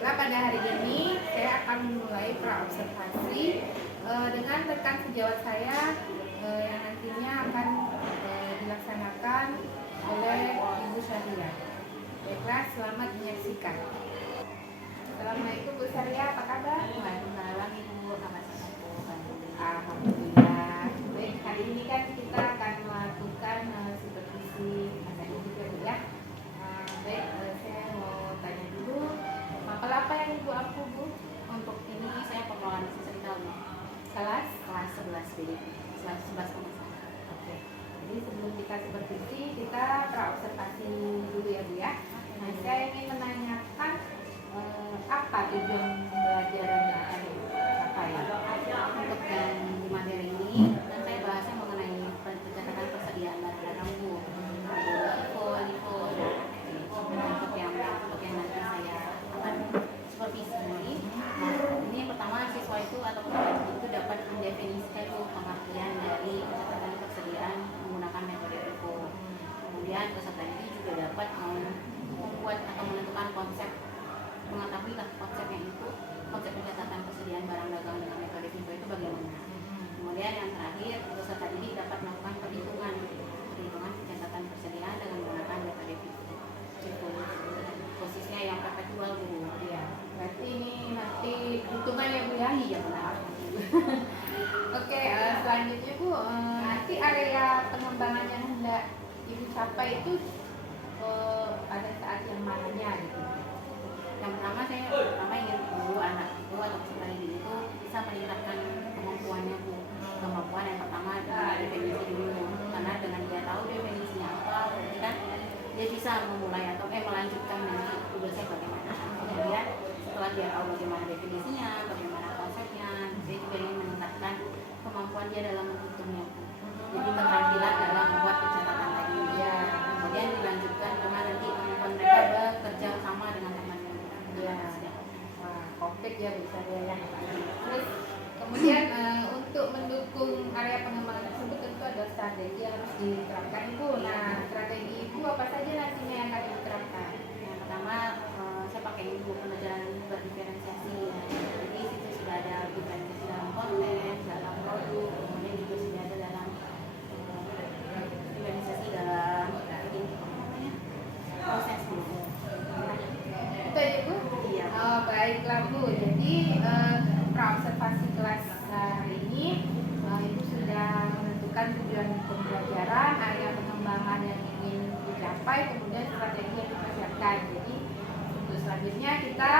Baiklah, pada hari ini saya akan memulai praobservasi dengan rekan sejawat saya yang nantinya akan dilaksanakan oleh Ibu Syahria. Baiklah, selamat menyaksikan. Assalamualaikum Bu Syahria, apa kabar? Waalaikumsalam Ibu, nama saya Alhamdulillah. Baik, hari ini kan kita akan melakukan supervisi masa hidup ya Bu ya. Baik, saya mau tanya dulu, mapel apa yang Ibu ampuh Bu? Untuk ini saya pengelolaan siswa tahun Kelas? kelas 11 B, kelas 11,1. Oke. Jadi sebelum kita supervisi, kita praobservasi dulu ya Bu ya. Nah, saya ingin menanyakan apa tujuan pembelajaran yang akan dicapai? Untuk yang di materi ini, dan saya bahasnya mengenai pencatatan persediaan barang-barang Bu. Ada LIFO, untuk yang nanti saya akan supervisi ini. Nah, ini yang pertama siswa itu atau pelajar itu dapat mendefinisikan pengertian dari pencatatan persediaan menggunakan metode LIFO. Kemudian peserta ini juga dapat membuat atau menentukan konsep, mengetahui konsepnya itu, konsep pencatatan persediaan barang dagangan dengan metode LIFO itu bagaimana. Kemudian yang terakhir, peserta didik dapat melakukan perhitungan pencatatan persediaan dengan menggunakan metode LIFO. Posisinya yang perpetual Bu. Ya, berarti ini nanti hitungan ya Bu ya? Iya benar. Oke, selanjutnya Bu, nanti area pengembangan yang hendak Ibu capai itu pada saat yang mananya gitu? Yang pertama saya ingin dulu anak itu atau peserta didik itu bisa meningkatkan kemampuannya Bu. Kemampuan yang pertama adalah definisi dulu, karena dengan dia tahu definisinya apa, berarti kan dia bisa memulai atau melanjutkan nanti tugasnya bagaimana. Kemudian setelah dia tahu bagaimana definisinya, bagaimana konsepnya, dia juga ingin meningkatkan kemampuan dia dalam menghitungnya Bu. Jadi keterampilan dalam membuat pencatatan tadi. Ya. Kemudian dilanjutkan dengan nanti kemampuan mereka bekerja sama dengan temannya. Ya. Wah, komplit ya bisa dia ya. Terus kemudian untuk mendukung area pengembangan tersebut tentu ada strategi yang harus diterapkan Ibu. Nah, strategi Ibu apa saja nantinya yang akan diterapkan? Yang pertama saya pakai Ibu pengajaran berdiferensiasi. Jadi situ sudah ada diferensiasi dalam konten, dalam produk, kemudian juga sudah ada dalam diferensiasi dalam proses Bu. Itu aja Bu? Iya. Oh, baiklah Bu. Jadi praobservasi kelas hari ini Ibu sudah menentukan tujuan pembelajaran, area pengembangan yang ingin dicapai, kemudian strategi yang dipersiapkan. Jadi untuk selanjutnya kita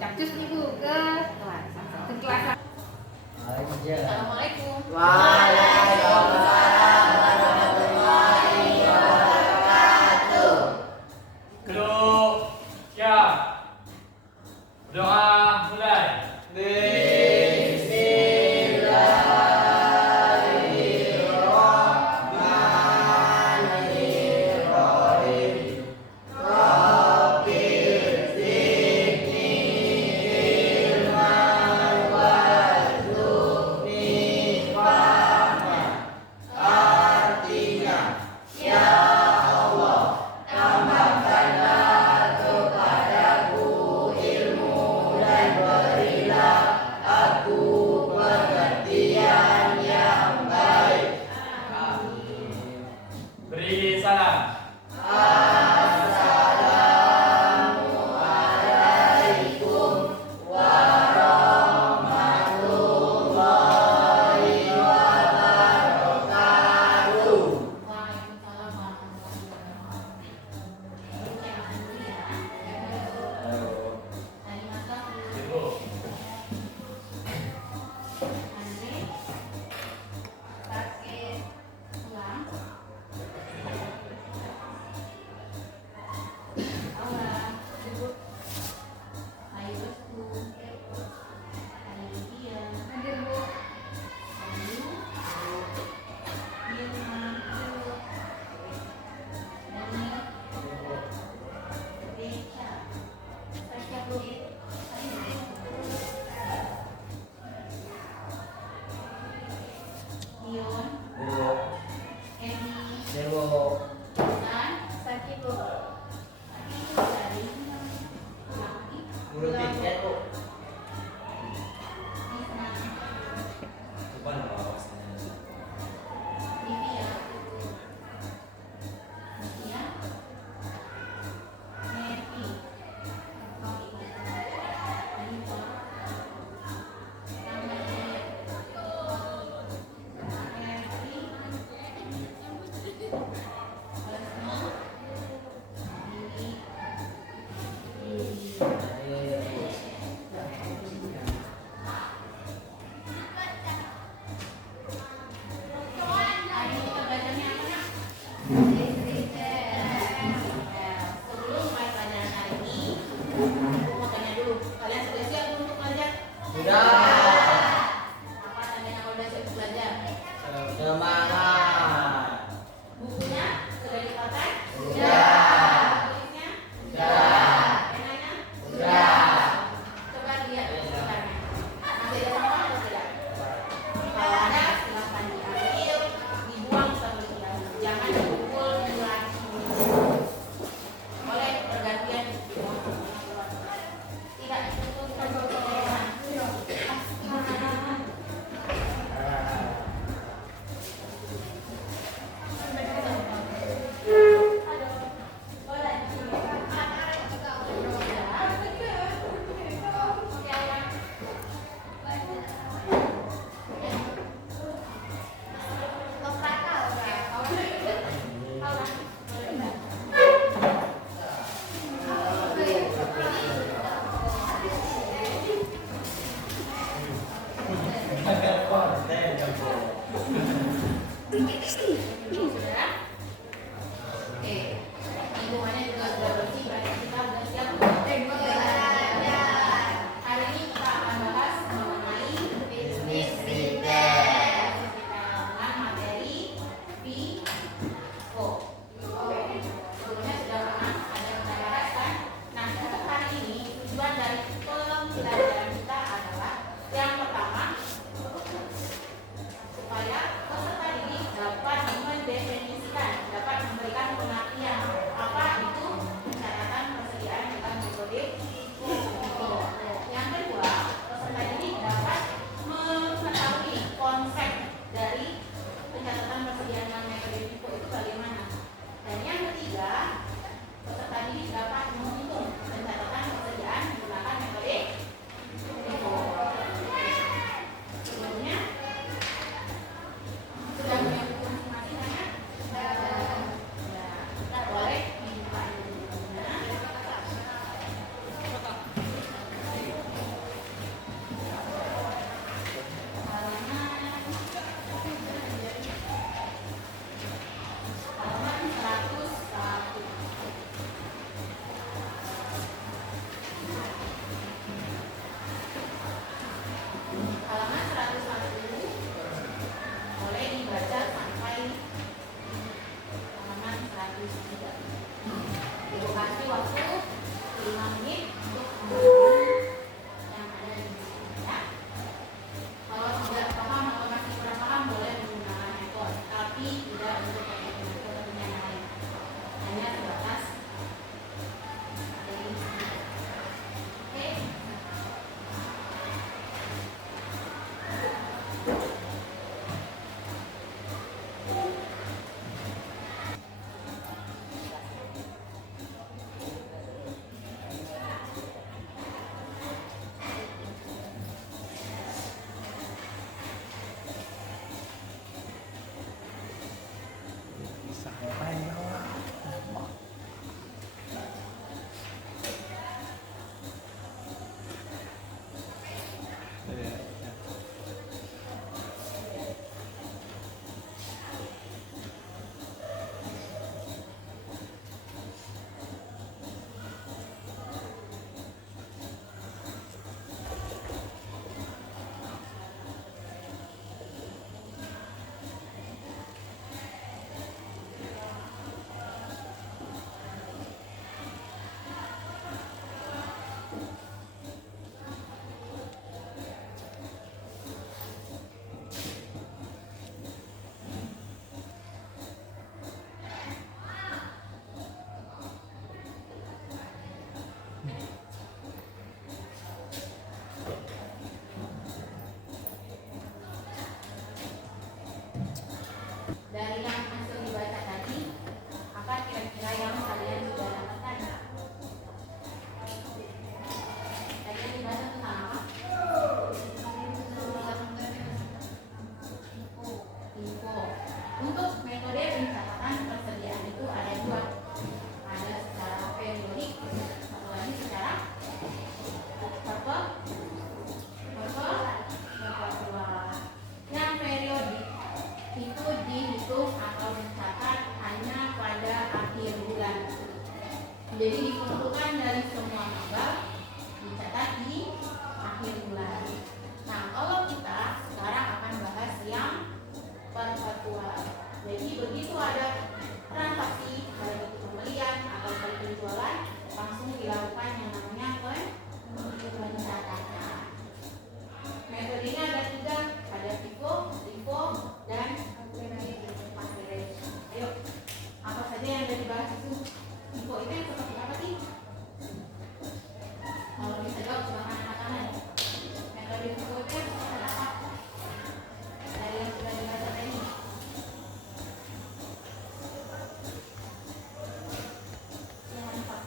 capcus nih Bu ke kelas. Assalamualaikum. Waalaikumsalam warahmatullahi wabarakatuh. Duduk, siap. Doa mulai. Tambahkanlah kepadaku ilmu Guru tiket bu. Coba nama awasnya. Livia. Livia. Mercy. Anita. Ramadhan. Mercy. Lesma. Lili. Lili. silahkan angkat tangan. Metode FIFO itu apa? Dari yang sudah dibaca tadi. Silahkan Pak.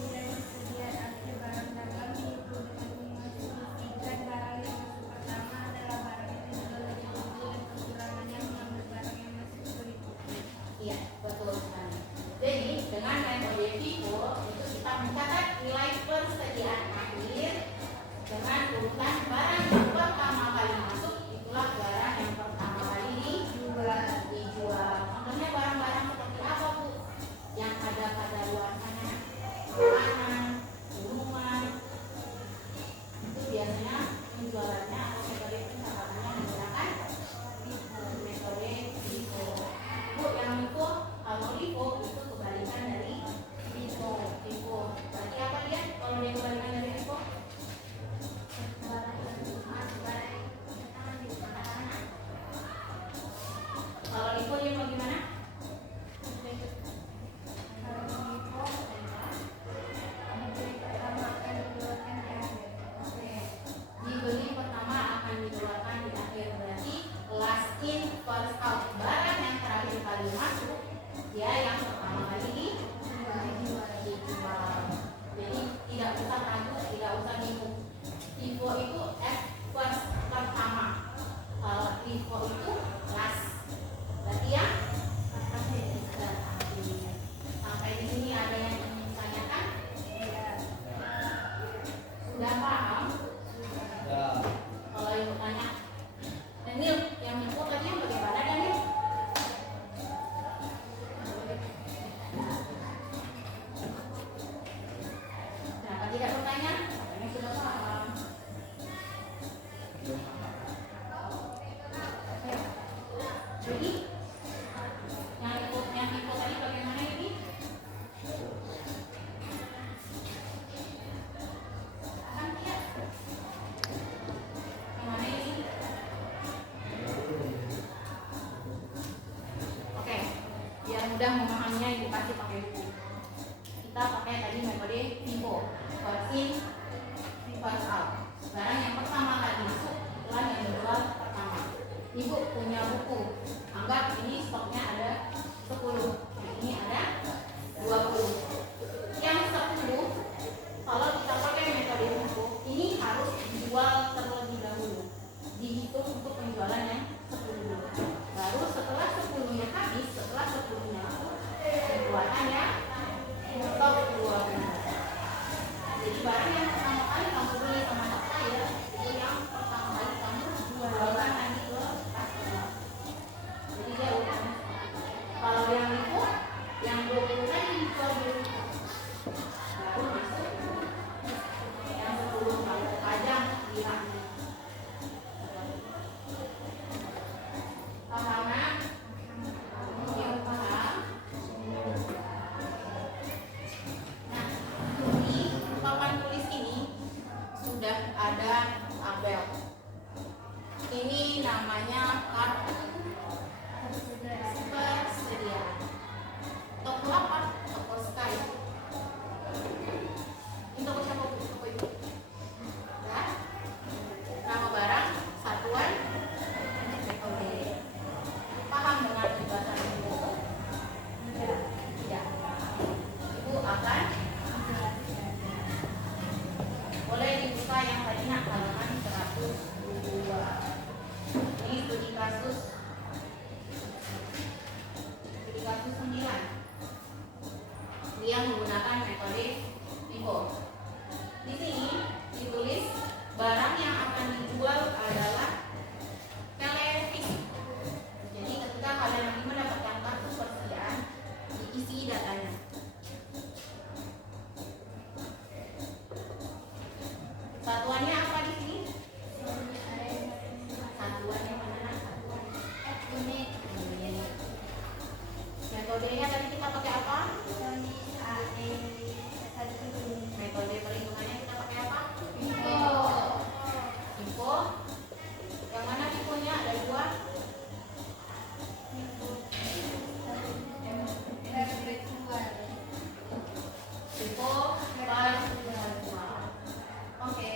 Tidak disediakan aktif barang dagang itu dengan memastikan barang yang masuk pertama adalah barang yang dijual lebih dulu dan kekurangannya mengambil barang yang masuk berikutnya. Iya, betul sekali. Jadi dengan metode FIFO itu kita mencatat nilai persediaan akhir dengan urutan barang yang pertama kali masuk itulah barang yang pertama kali dijual. Contohnya barang-barang seperti apa Bu? Yang ada pada luar sana, makanan, minuman. Itu biasanya penjualannya atau metode pencatatannya menggunakan metode FIFO. Bu, yang FIFO, kalau FIFO itu kebalikan dari FIFO. FIFO berarti apa dia? Kalau dia kebalikan dari FIFO? Kalau FIFO dia bagaimana? Dibeli pertama akan dikeluarkan di akhir, berarti last in first out. Barang yang terakhir kali masuk dia yang pertama kali dijual. Jadi tidak usah ragu, tidak usah bingung. FIFO itu first, pertama. Kalau FIFO itu last. Berarti yang terakhir. Sampai di sini ada yang ingin ditanyakan? Sudah paham? Kalau ibu tanya, Daniel, yang FIFO tadi yang bagaimana Daniel? Kenapa tidak bertanya? Ini sudah paham. Jadi yang FIFO tadi bagaimana ini? Akan tidak? Yang mana ini? Oke, biar mudah memahaminya ibu kasih pakai buku. Kita pakai tadi metode FIFO, first in, first out. Barang yang pertama kali masuk itulah yang dijual pertama. Ibu punya buku, anggap ini stoknya ada 10, yang ini ada 20. Yang 10 kalau kita pakai metode FIFO ini harus dijual terlebih dahulu, dihitung untuk penjualan yang 10 dulu. Baru setelah 10-nya habis, setelah 10-nya dikeluarkan ya stok 20. Jadi barang yang pertama kali kamu beli sama saya itu yang pertama kali kamu jualkan lagi ke customer. Jadi dia urutannya seperti itu. Kalau yang itu yang 20 tadi dijual dulu, baru masuk yang 10 baru pajang di rangi. Paham kan? Yang paham? Nah, di papan tulis ini sudah ada tabel. Ini namanya kartu persediaan. Toko apa? Toko Sky. Ini toko siapa? Toko itu. Ya. Nama barang, satuan, metode. Paham dengan penjelasan ibu? Tidak. Ibu akan boleh dibuka yang tadi nak halaman 102. Ini studi kasus 9. Dia menggunakan metode FIFO. Di sini ditulis barang yang akan dijual adalah televisi. Jadi ketika kalian nanti mendapatkan kartu persediaan, diisi datanya. Satuannya apa di sini? Satuannya mana? Satuan unit. Metodenya tadi kita pakai apa? Metode perhitungannya kita pakai apa? FIFO. Yang mana FIFO-nya ada 2? FIFO per 2. Oke.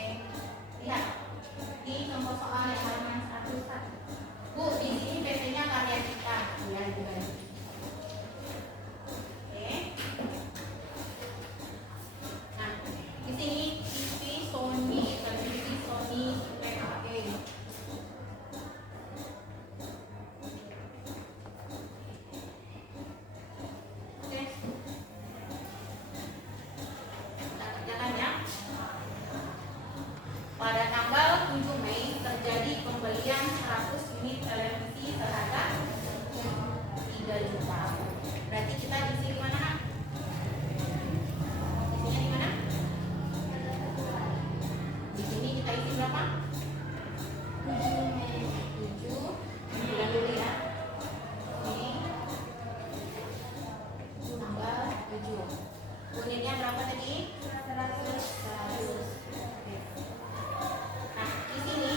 juta. Berarti kita isi di mana, Nak? Isinya di mana? Di sini kita isi berapa? 7. Bulan dulu ya. Ini tanggal 7. Unitnya berapa tadi? 100. Nah, di sini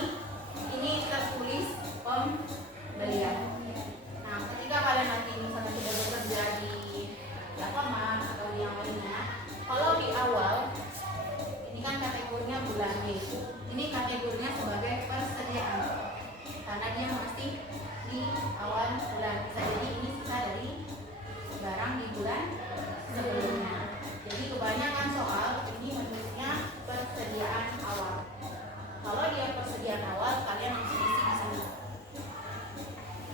ini tertulis pembelian. Nah, ketika kalian nanti misalnya sudah bekerja di Alfamart atau di yang lainnya, kalau di awal ini kan kategorinya bulan B. Ini kategorinya sebagai persediaan karena dia masih di awal bulan. Bisa jadi ini sisa dari barang di bulan sebelumnya. Jadi kebanyakan soal ini menulisnya persediaan awal. Kalau dia persediaan awal, kalian langsung isi di sini.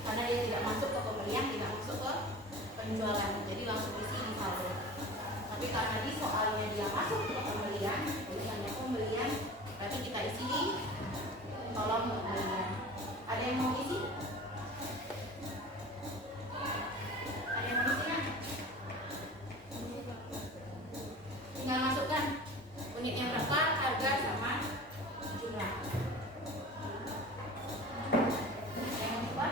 Karena dia tidak masuk ke pembelian, tidak masuk ke penjualan, jadi langsung isi di saldo. Tapi karena di soalnya dia masuk ke pembelian, jadi hanya pembelian, berarti kita isi di kolom pembelian. Ada yang mau isi? Ada yang mau isi kan? Tinggal masukkan unitnya berapa, harga sama jumlah. Ada yang mau coba?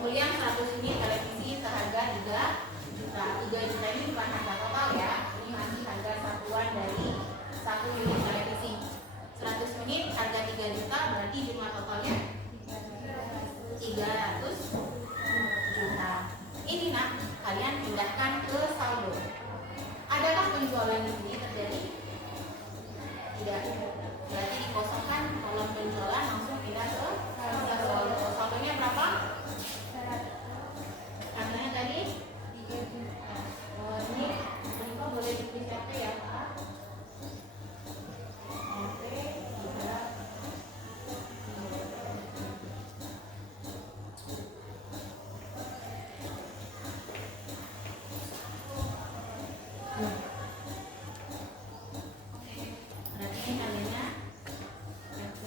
Pembelian 100 unit televisi seharga 3 juta. 3 juta ini bukan harga total ya. Ini masih harga satuan dari 1 unit televisi. 100 unit harga 3 juta berarti jumlah totalnya 300 juta. Ini Nak, kalian pindahkan ke saldo. Adakah penjualan di sini terjadi? Tidak. Berarti dikosongkan kolom penjualan, langsung pindah ke saldo. Saldonya berapa? Katanya tadi 3 juta. Ini kok boleh ditulis RT ya Pak? RT 3. Berarti ini kaliannya RT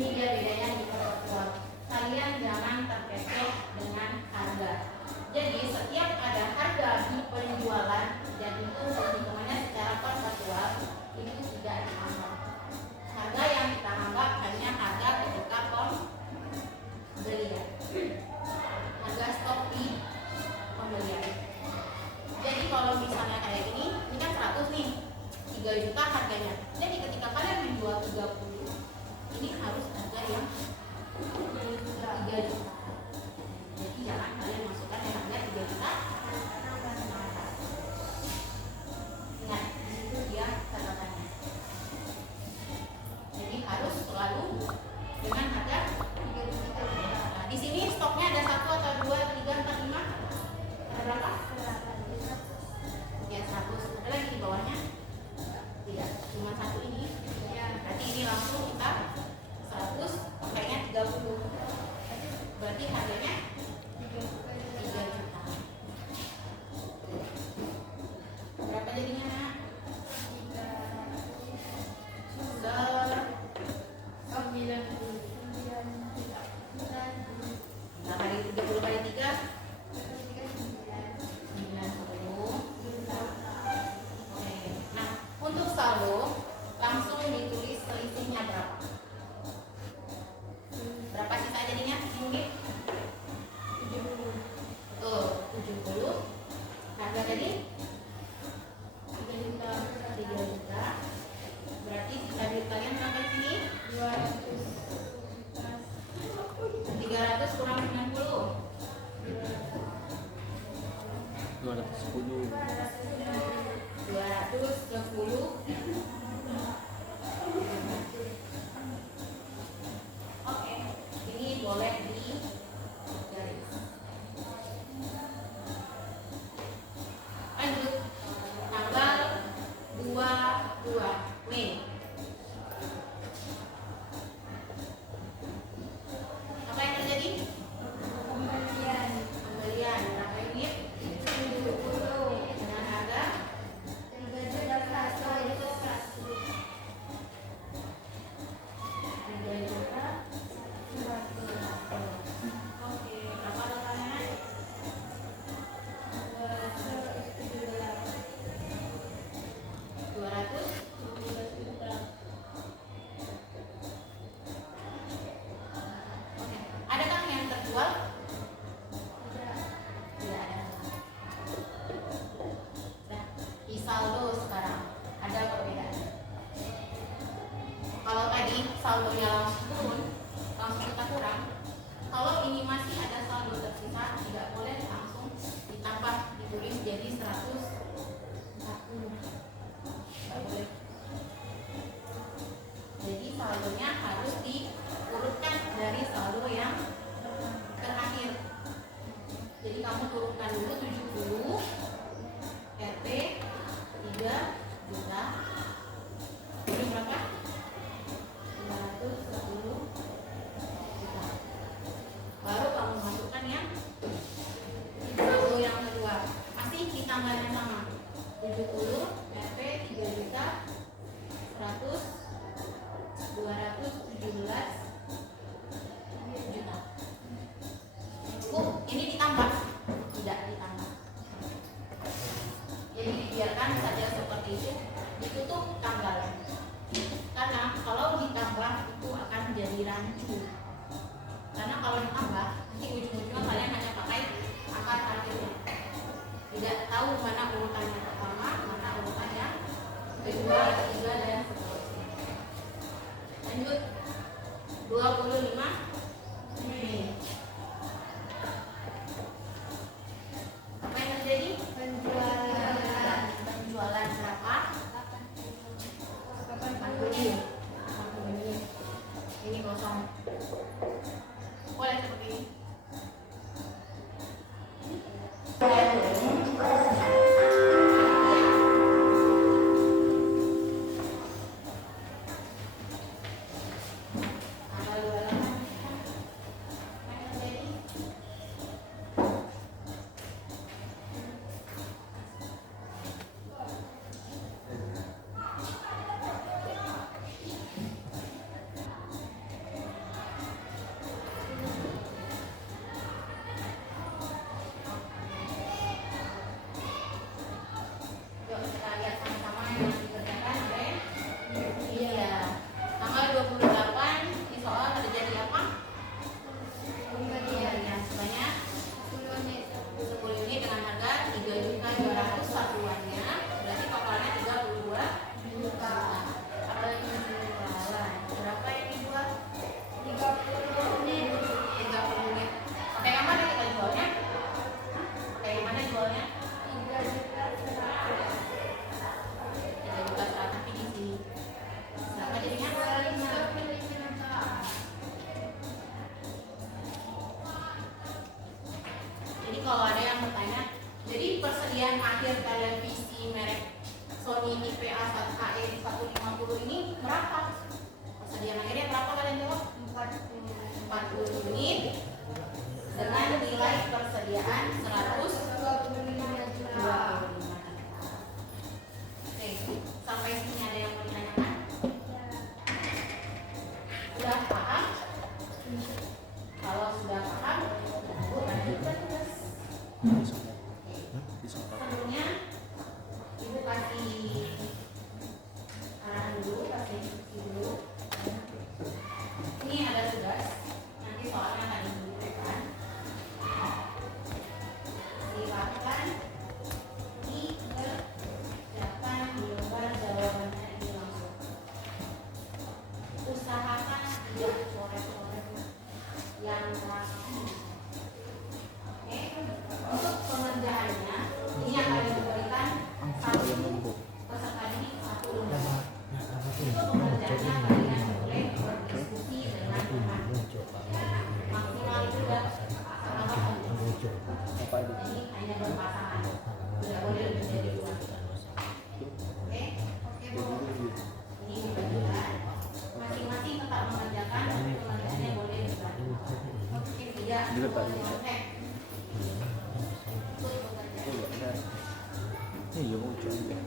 Ini dia bedanya di perempuan. Kalian jangan terkecoh dengan harga. Jadi setiap ada harga di penjualan dan itu perhitungannya secara kontrafaktual itu tidak dianggap. Harga yang kita anggap hanya harga ketika pembelian. Harga stok di pembelian. Jadi kalau misalnya kayak gini, ini kan 100 nih, 3 juta harganya. Jadi ketika kalian menjual 30, ini harus harga yang 3 juta. Jadi jangan kalian masukkan yang harga 3 juta. Ingat, di situ dia catatannya. Jadi harus selalu dengan harga 3 juta. Nah, di sini stoknya ada 1 atau 2, 3, 4, 5. Ada berapa? Ya 100. Ada lagi di bawahnya? Tidak, cuma 1 ini. Ya, berarti ini langsung kita 100 pakainya 30. Berarti harganya 3 juta. Berapa jadinya, Nak? 9 kali 30 kali 3 90. Oke. Nah, untuk saldo langsung ditulis selisihnya berapa. Berapa sisa jadinya? Ini 70. Betul, 70. Harga jadi 3 juta. 3 juta. Berarti sisa duit kalian berapa di sini? 300 kurang 90. 210. 210. Oke, ini boleh di garis. Lanjut, tanggal 22 Mei. Apa yang terjadi? Pembelian berapa unit? 70 dengan harga 3 juta 100. 3 juta 100. Oke, berapa totalnya? 217 juta. Oke, adakah yang terjual? Tidak ada. Nah, di saldo sekarang ada perbedaan. Kalau tadi saldonya langsung turun, langsung kita kurang. Kalau ini masih ada saldo tersisa, tidak boleh langsung ditambah, ditulis jadi 140. Tidak boleh. Jadi saldonya harus diurutkan dari saldo yang terakhir. Jadi kamu turunkan dulu 70, RP 3 juta. Ini berapa? 510 juta. Baru kamu masukkan yang saldo yang kedua. Masih di tanggal yang sama. 70, RP 3 juta, 100, 217 juta. Bu, ini ditambah? Tidak ditambah. Jadi dibiarkan saja seperti itu, ditutup tanggal. Karena kalau ditambah itu akan jadi rancu. Karena kalau ditambah, nanti ujung-ujungnya kalian hanya pakai angka terakhirnya. Tidak tahu mana urutannya pertama, mana urutannya kedua, ketiga, dan seterusnya. Lanjut, 25 Mei. Apa yang terjadi? Penjualan berapa? 80. Ini kosong. Boleh seperti ini. Dekat Pak. Oh, enggak ada. Iya, mau coba.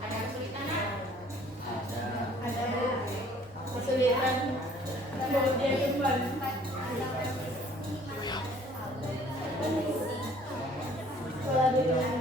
Ada kesulitan nak? Ada kesulitan mau dia kembali. Kalau dengan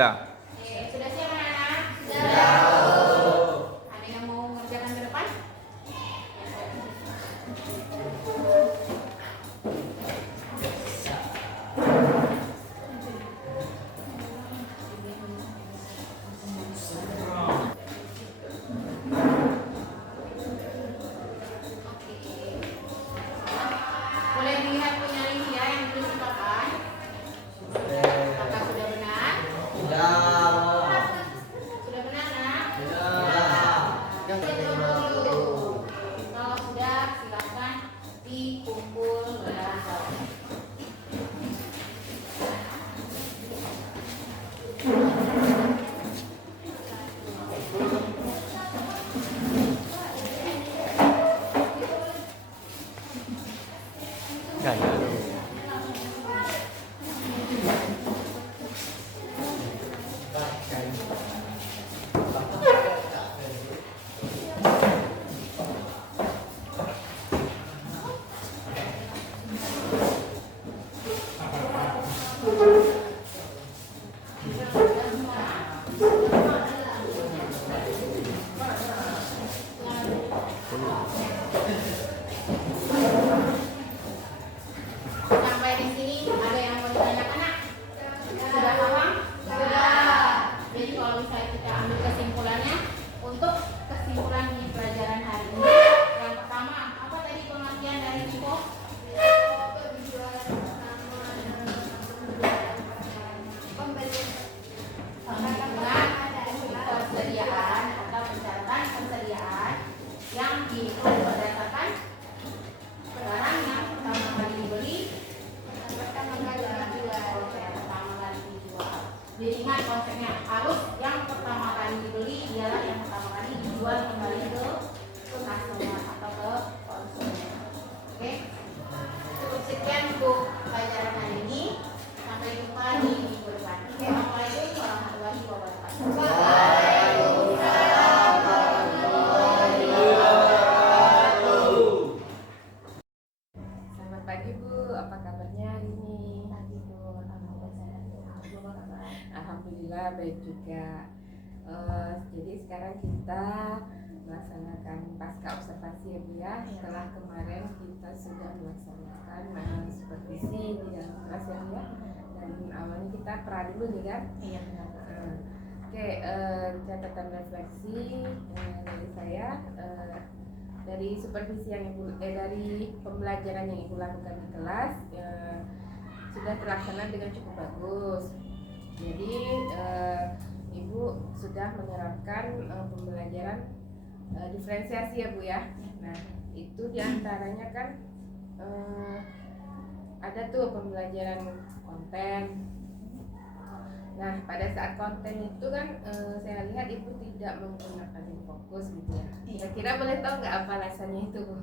Ya. Sudah siap anak-anak? Sudah. Ada yang mau mengerjakan ke depan? Boleh dilihat punya Lydia yang belum dipakai? Apakah sudah benar? Sudah benar nak? Kalau sudah silakan dikumpul dalam kelompok. Ya, ya. Sampai di sini ada yang mau ditanyakan nak? Sudah paham? Sudah. Jadi kalau misalnya kita ambil kesimpulannya, untuk kesimpulan di pelajaran hari ini, yang pertama apa tadi pengertian dari FIFO? Dengan persediaan atau pencatatan persediaan yang dihitung berdasarkan barang yang pertama kali dibeli, pertama kali dijual. Jadi ingat konsepnya, harus yang pertama kali dibeli ialah yang pertama kali dijual kembali ke customer atau ke konsumen. Oke, cukup sekian untuk pelajaran hari ini. Sampai jumpa di minggu depan. Assalamualaikum warahmatullahi wabarakatuh. Selamat pagi Bu, apa kabarnya hari ini? Pagi Bu, alhamdulillah sehat. Alhamdulillah baik juga. Jadi sekarang kita melaksanakan pasca observasi ya Bu ya. Setelah kemarin kita sudah melaksanakan supervisi di dalam kelas ya Bu ya. Dan awalnya kita pra dulu nih kan. Iya benar. Oke, catatan refleksi dari saya dari supervisi yang dari pembelajaran yang Ibu lakukan di kelas sudah terlaksana dengan cukup bagus. Jadi Ibu sudah menerapkan pembelajaran diferensiasi ya Bu ya. Nah itu diantaranya kan ada tuh pembelajaran konten. Nah pada saat konten itu kan saya lihat Ibu tidak menggunakan fokus gitu ya. Kira-kira boleh tahu nggak apa alasannya itu Bu?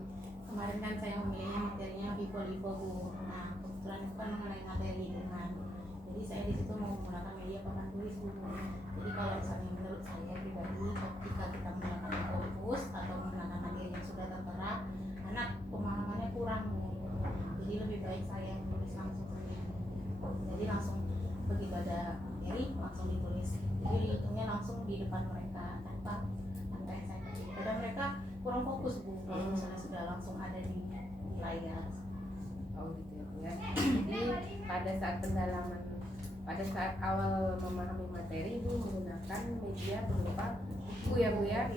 Kemarin kan saya memilihnya materinya Vivo Bu. Nah kebetulan itu kan mengenai materi lingkungan. Jadi Jadi saya di situ mau menggunakan media papan tulis Bu. Jadi kalau misalnya menurut saya pribadi, ketika kita menggunakan fokus atau menggunakan media yang sudah tertera, anak pemahamannya kurang Bu. Jadi lebih baik saya menulis langsung sendiri. Jadi langsung begitu ada materi langsung ditulis. Jadi dihitungnya langsung di depan mereka tanpa yang saya ketik. Kadang mereka kurang fokus Bu. Kalau misalnya sudah langsung ada di layar. Oh gitu ya Bu ya. Jadi pada saat awal memahami materi Ibu menggunakan media berupa buku ya Bu ya.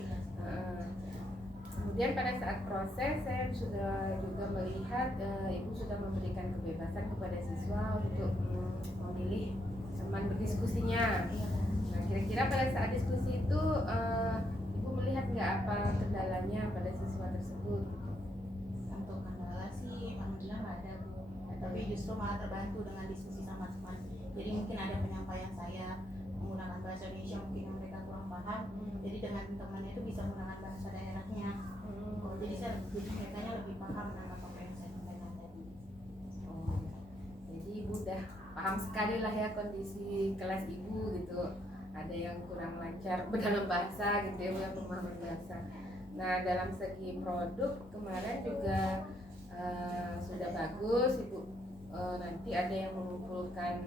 Kemudian pada saat proses saya sudah juga melihat Ibu sudah memberikan kebebasan kepada siswa untuk memilih teman berdiskusinya. Nah kira-kira pada saat diskusi itu Ibu melihat nggak apa kendalanya pada siswa tersebut? Untuk kendala sih alhamdulillah nggak ada Bu. Tapi justru malah terbantu dengan diskusi sama teman. Jadi mungkin ada penyampaian saya menggunakan bahasa Indonesia mungkin yang mereka kurang paham. Jadi dengan temannya itu bisa menggunakan bahasa daerahnya. Jadi mereka lebih paham dengan apa yang saya sampaikan tadi. Oh, jadi Ibu udah paham sekali lah ya kondisi kelas Ibu gitu. Ada yang kurang lancar dalam bahasa gitu ya Bu, yang pemahaman bahasa. Nah dalam segi produk kemarin juga sudah bagus Ibu. Nanti ada yang mengumpulkan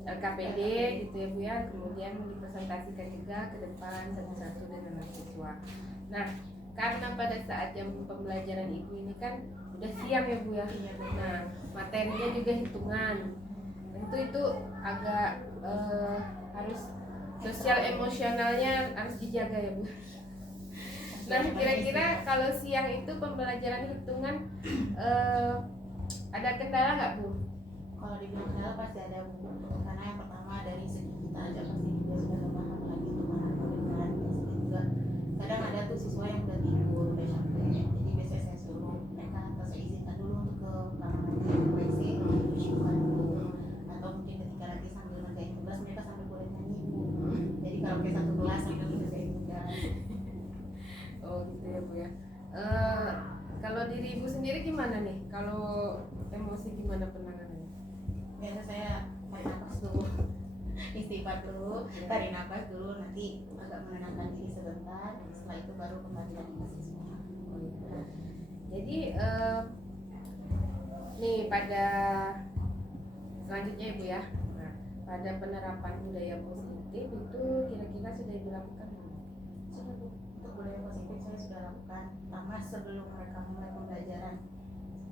LKPD gitu ya Bu ya, kemudian dipresentasikan juga ke depan satu-satu dengan siswa. Nah karena pada saat jam pembelajaran Ibu ini kan udah siang ya Bu ya. Nah materinya juga hitungan. Tentu itu agak harus sosial emosionalnya harus dijaga ya Bu. Nah kira-kira kalau siang itu pembelajaran hitungan ada kendala nggak Bu? Kalau dibilang kendala pasti ada Bu. Karena yang pertama dari segi kita aja pasti juga sudah paham lagi untuk pemahaman juga. Kadang ada tuh siswa yang udah tidur, udah capek. Jadi biasanya saya suruh mereka atau saya izinkan dulu untuk ke kamar mandi, ke WC, cuci muka dulu. Atau mungkin ketika nanti sambil ngerjain tugas mereka sambil boleh nyanyi Bu. Jadi kalau kayak satu kelas sambil ngerjain tugas. Oh gitu ya Bu ya. Kalau diri Ibu sendiri gimana nih? Kalau emosi gimana penanganannya? Biasa saya tarik nafas dulu, istighfar dulu, tarik nafas dulu, nanti agak menenangkan diri sebentar. Setelah itu baru kembali lagi ke siswa. Jadi nih pada selanjutnya Ibu ya. Nah, pada penerapan budaya positif itu kira-kira sudah dilakukan belum? Sudah Bu, untuk budaya positif saya sudah lakukan. Pertama sebelum mereka mulai pembelajaran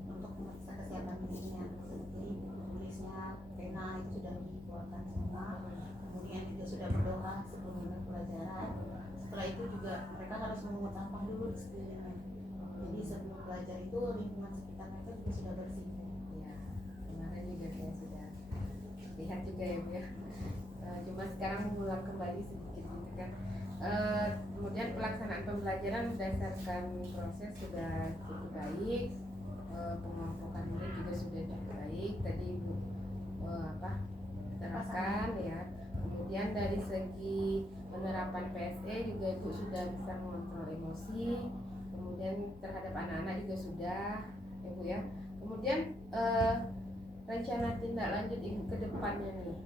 untuk memeriksa kesiapan dirinya. Jadi tulisnya, pena itu sudah dikeluarkan semua. Kemudian juga sudah berdoa sebelum mulai pelajaran. Setelah itu juga mereka harus memungut sampah dulu di sekelilingnya. Jadi sebelum belajar itu lingkungan sekitar mereka juga sudah bersih. Ya, kemarin juga saya sudah lihat juga ya Bu ya. Cuma sekarang mengulang kembali sedikit gitu kan. Kemudian pelaksanaan pembelajaran berdasarkan proses sudah cukup baik. Pengelompokan murid juga sudah cukup baik. Tadi Ibu terapkan ya. Kemudian dari segi penerapan PSE juga Ibu sudah bisa mengontrol emosi. Kemudian terhadap anak-anak juga sudah ya Bu ya. Kemudian rencana tindak lanjut Ibu ke depannya nih.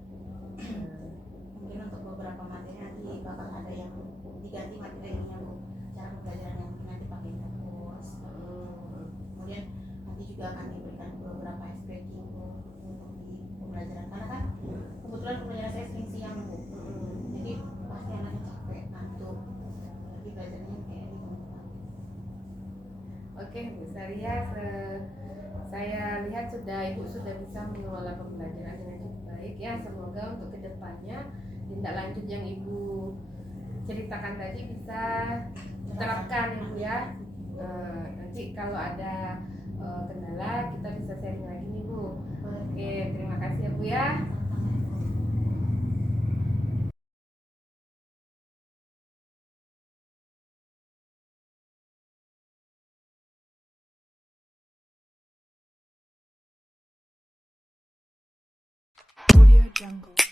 Mungkin untuk beberapa materi nanti bakal ada yang diganti materinya Bu. Cara pembelajaran yang nanti pakai kampus. Kemudian nanti juga akan diberikan beberapa SPQ untuk di pembelajaran karena kan kebetulan pembelajaran saya sering siang Bu. Jadi pasti anaknya capek, ngantuk. Jadi belajarnya kayak di rumah. Oke Bu Saria, saya lihat Ibu sudah bisa mengelola pembelajaran dengan cukup baik ya. Semoga untuk kedepannya tindak lanjut yang Ibu ceritakan tadi bisa diterapkan ya Bu ya. Nanti kalau ada kendala kita bisa sharing lagi nih Bu. Oke, terima kasih ya Bu ya. Audio Jungle.